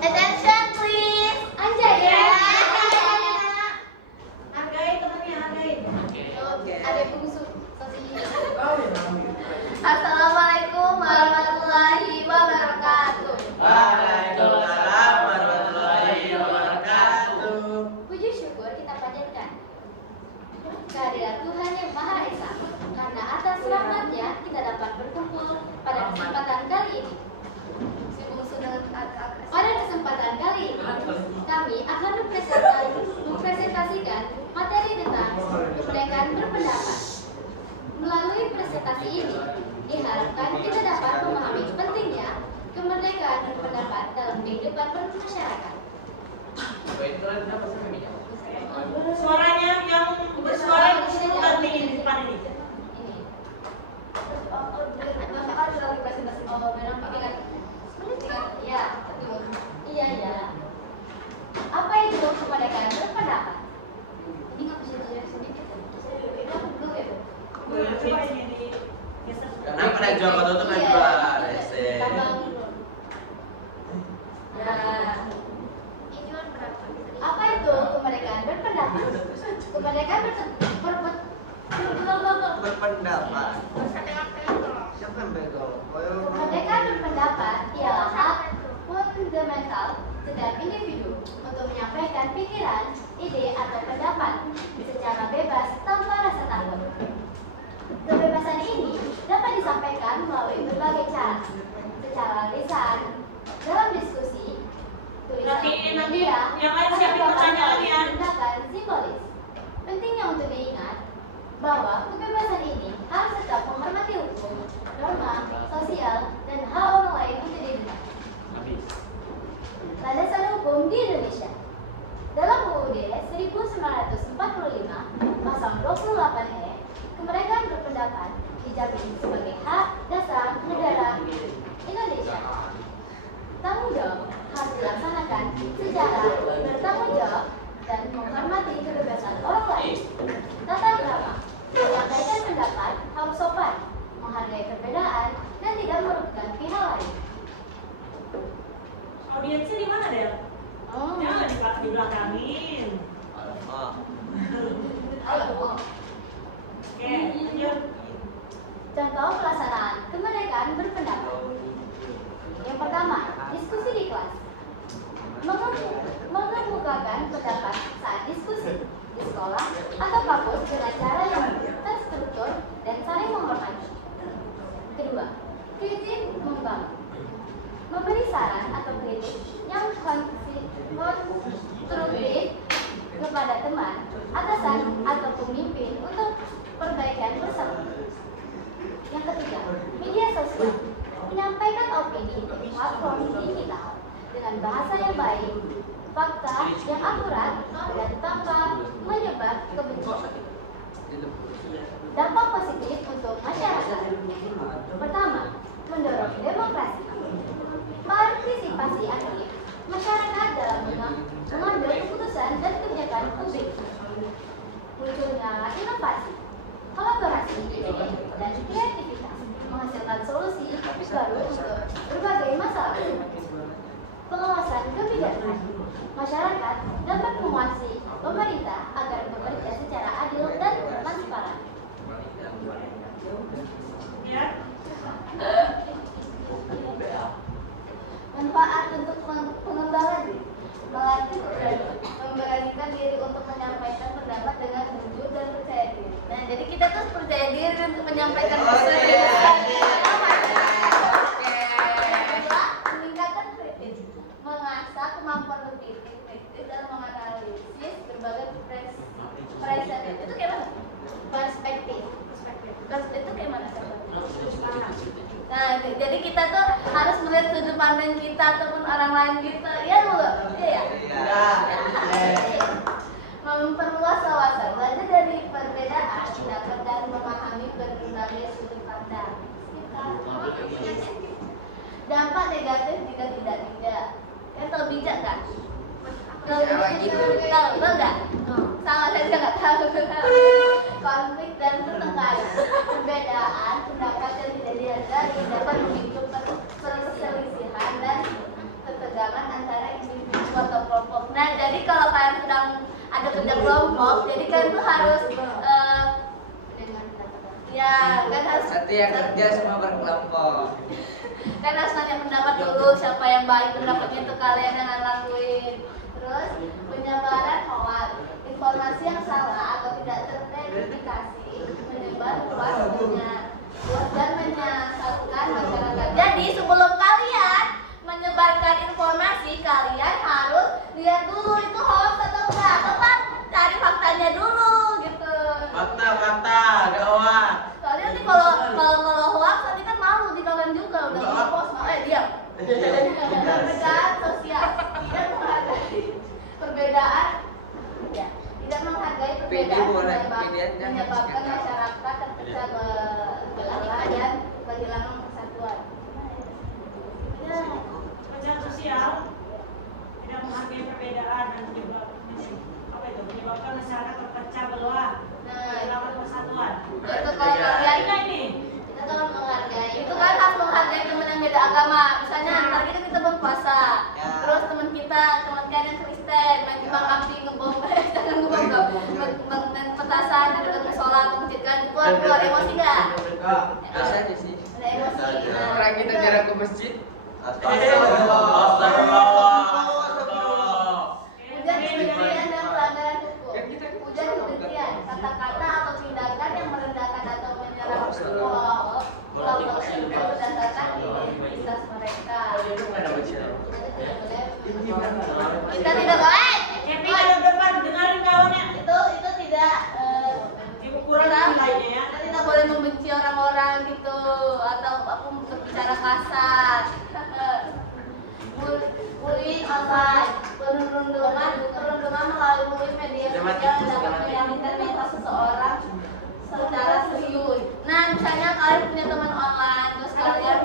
Attention please. Anjay ya. Hargai temannya, hargai. Ada bungsu Assalamualaikum warahmatullahi wabarakatuh. Waalaikumsalam warahmatullahi wabarakatuh. Puji syukur kita panjatkan kehadirat Tuhan yang Maha Esa, karena atas rahmatnya kita dapat berkumpul pada kesempatan kali ini. Pada kesempatan kali ini, kami akan mempresentasikan materi tentang kemerdekaan berpendapat. Melalui presentasi ini, diharapkan kita dapat memahami pentingnya kemerdekaan berpendapat dalam kehidupan bermasyarakat. Suaranya yang bersuara bukan tinggi di depan ini. Iya. Apa itu kemerdekaan berpendapat? Ini nggak bisa dijawab sedikit. Kenapa naik jual foto tuh naik jual? Apa itu kemerdekaan berpendapat? Kemerdekaan Berpendapat. Kemerdekaan berpendapat ialah hak fundamental setiap individu untuk menyampaikan pikiran, ide, atau pendapat secara bebas tanpa rasa takut. Kebebasan ini dapat disampaikan melalui berbagai cara, secara lisan, dalam diskusi, tulisan media, yang lain siapin pertanyaan ya. tindakan simbolis. Pentingnya untuk diingat bahwa kebebasan ini harus tetap menghormati hukum, norma, sosial, dan hak orang lain untuk didengar. Landasan hukum di Indonesia. Dalam UUD 1945 pasal 28E, kemerdekaan berpendapat dijamin sebagai hak dasar negara Indonesia. Tanggung jawab harus dilaksanakan secara bertanggung jawab dan menghormati kebebasan orang lain. Tata krama menyampaikan pendapat harus sopan, menghargai perbedaan, dan tidak merugikan pihak lain. Audiensnya di mana, Del? Jangan di belakangin. Oke, lanjut. Contoh pelaksanaan kemerdekaan berpendapat. Yang pertama, diskusi di kelas. Mengemukakan pendapat saat diskusi di sekolah atau kampus dengan cara yang terstruktur dan saling menghormati. Kedua, kritik membangun. Memberi saran atau kritik yang konstruktif kepada teman, atasan, atau pemimpin untuk perbaikan bersama. Yang ketiga, media sosial. Menyampaikan opini di platform digital dengan bahasa yang baik, fakta yang akurat, dan tanpa menyebar kebencian. Dampak positif untuk masyarakat. Pertama, mendorong demokrasi. Partisipasi aktif masyarakat dalam mengambil keputusan dan kebijakan publik. Munculnya inovasi, kolaborasi ide, dan kreativitas menghasilkan solusi baru untuk berbagai masalah. Pengawasan kebijakan. Masyarakat dapat menguasai pemerintah agar bekerja secara adil dan transparan. Ya. Manfaat untuk pengembangan melatih memberanikan diri untuk menyampaikan pendapat dengan jujur dan percaya diri. Nah, jadi kita tuh percaya diri untuk menyampaikan pendapat. Meningkatkan kritis, mengasah kemampuan berpikir kritis dan menganalisis berbagai presiden. Itu kayak mana? Perspektif. Itu kayak mana? Nah, jadi kita tuh harus melihat sudut pandang kita ataupun orang lain gitu. Iya dulu, iya. Memperluas wawasan, belajar dari perbedaan, dapat memahami berbagai sudut pandang. Dampak negatif jika tidak bijak. Kan tahu bijak kan? Tahu enggak? Sama saya juga nggak tahu. Konflik dan pertengkaran, perbedaan pendapat yang tidak dihargai dapat memicu kan harus Satu yang kerja semua berkelompok. kan harus nanya pendapat dulu siapa yang baik pendapatnya itu kalian yang lakuin. Terus penyebaran hoax, informasi yang salah atau tidak terverifikasi menyebar luas dan menyesatkan masyarakat. Jadi sebelum kalian menyebarkan informasi, kalian harus lihat dulu itu hoax atau enggak, atau kan cari faktanya dulu gitu. Fakta, gawat. Soalnya nanti kalau hoax nanti kan malu dikalian juga udah nge-post, diam. Perbedaan sosial tidak menghargai perbedaan, ya, tidak menghargai perbedaan menyebabkan masyarakat terpecah belah dan kehilangan persatuan. Ya. Perbedaan sosial tidak menghargai perbedaan dan menyebabkan masyarakat terpecah belah, kehilangan persatuan. Itu kalau kalian ini kita kalau menghargai itu kan harus menghargai teman yang beda agama. Misalnya ntar kita berpuasa, terus teman kalian yang Kristen main kembang api ngebom, jangan ngebom main petasan di dekat musola atau masjid kan, keluar emosi nggak? Biasa aja sih. Ada emosi. Nah, Orang kita jarang ke masjid. Ujar kebencian dan pelanggaran hukum. Ujar kebencian, kata-kata atau tindakan yang merendahkan atau menyerang kelompok berdasarkan identitas mereka. Kita tidak boleh. Cepi kalau depan dengarin kawannya. Itu tidak. Kurang nilainya ya. Kita tidak boleh membenci orang-orang gitu atau aku berbicara kasar. Bullying online, perundungan melalui media sosial dapat menyakitkan mental seseorang secara serius. Nah, misalnya kalian punya teman online, terus kalian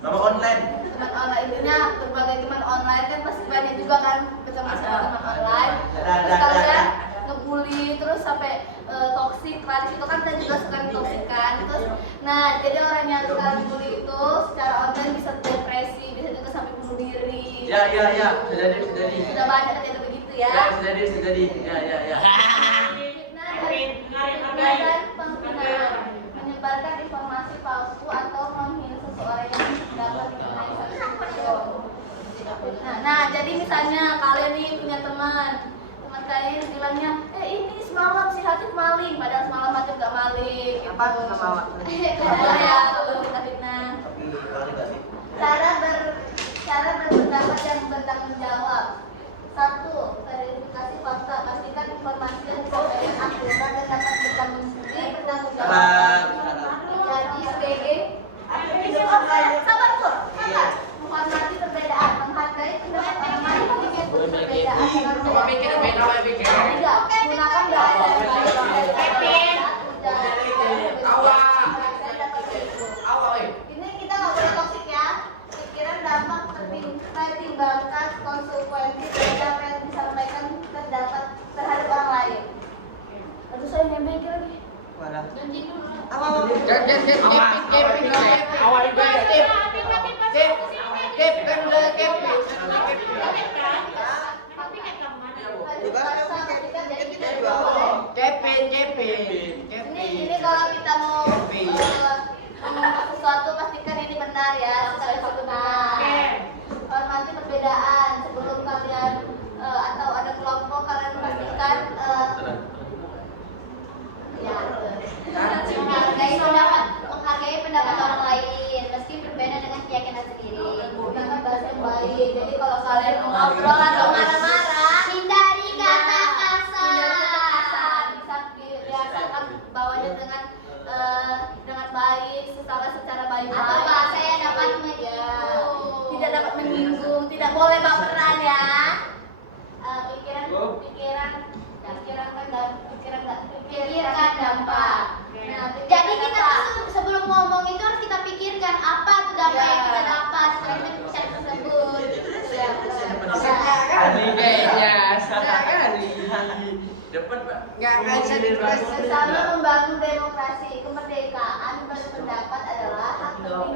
Nama online. teman online intinya berbagai teman online kan pasti banyak juga kan ketemu sama teman online. Terus kalian ngebully terus sampai toksik lah, itu kan kita juga suka toksikan. Terus, nah jadi orang yang sekarang bully itu secara online bisa depresi, bisa juga sampai bunuh diri. Ya, sudah jadi. Sudah banyak kejadian begitu ya. Sudah jadi. Ya. Fitnah dan penghinaan, menyebarkan informasi palsu atau menghina seseorang yang dapat dikenai satu. Nah, jadi misalnya kalian nih punya teman kalian bilangnya, ini semalam si Hatip maling, padahal semalam Hatip gak maling. Apa semalam? Ya, kalau fitnah. Cara berpendapat yang bertanggung jawab. 1. Verifikasi fakta, pastikan informasi yang disampaikan akurat dan dapat bertanggung jawab. Jadi sebagai sabar. Menghormati perbedaan, menghargai pendapat orang lain, memikir perbedaan. Tidak, gunakan bahasa yang baik. Ini kita nggak boleh toksik ya. Pikiran dampak pertimbangkan konsekuensi terhadap yang disampaikan terdapat terhadap orang lain. Aduh saya nembek lagi. Janji dulu. Ini kalau kita mau ngomong sesuatu pastikan ini benar ya, sesuai fakta benar. Hormati perbedaan sebelum kalian atau ada kelompok kalian pastikan menghargai pendapat orang lain meski berbeda dengan keyakinan sendiri. Gunakan bahasa yang baik. Jadi kalau kalian mau ngobrol atau marah-marah, hindari kata kasar. Bisa biasakan bawanya dengan baik, secara baik-baik. Atau bahasa yang dapat tidak dapat menyinggung, tidak boleh baperan ya. Pikirkan dampak. Nah, jadi kita tuh sebelum ngomong itu harus kita pikirkan apa tuh dampak yang kita dapat setelah kita bisa tersebut. Sekali kayaknya, sekali. Dapat, Pak. Nggak bisa Bersama membangun demokrasi, kemerdekaan berpendapat adalah hak penting